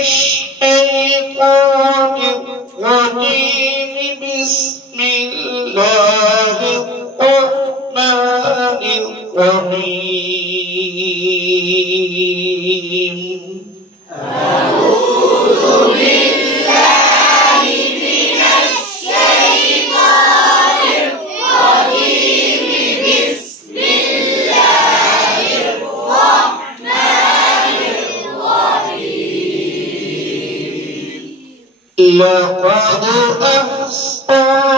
الشيطان الرجيم. بسم الله الرحمن الرحيم. أعوذ بالله من الشيطان الرجيم. بسم الله الرحمن الرحيم. لقد أحصاهم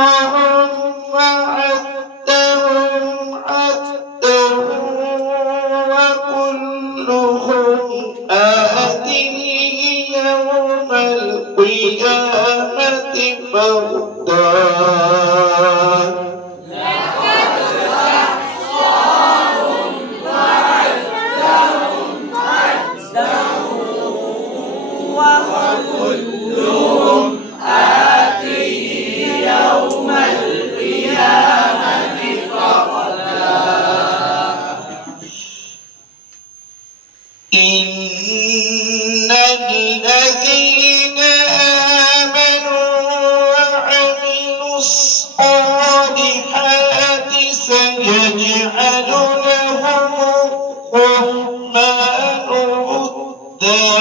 وعدهم عدا وكلهم آتيه يوم القيامة فردا. إن الذين آمنوا وعملوا الصالحات سيجعل لهم الرحمن ودا.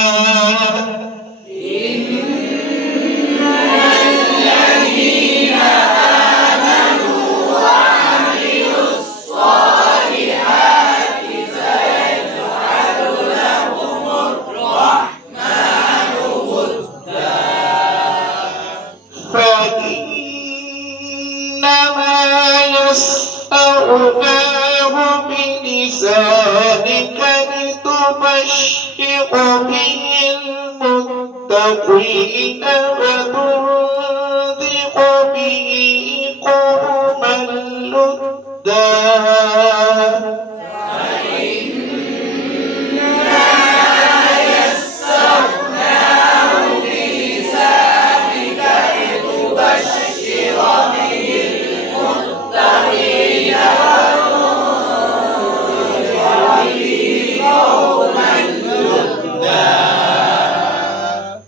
فإنما يسرناه بلسانك لتبشر به المتقين وتنذر به قوما لدا.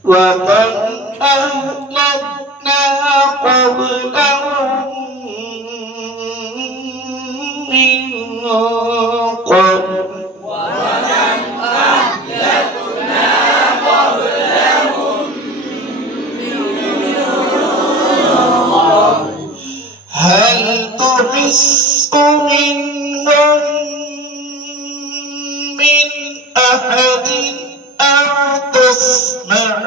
وقد أهلكنا قبلهم من قرن هل تحس منهم من أحد أو تسمع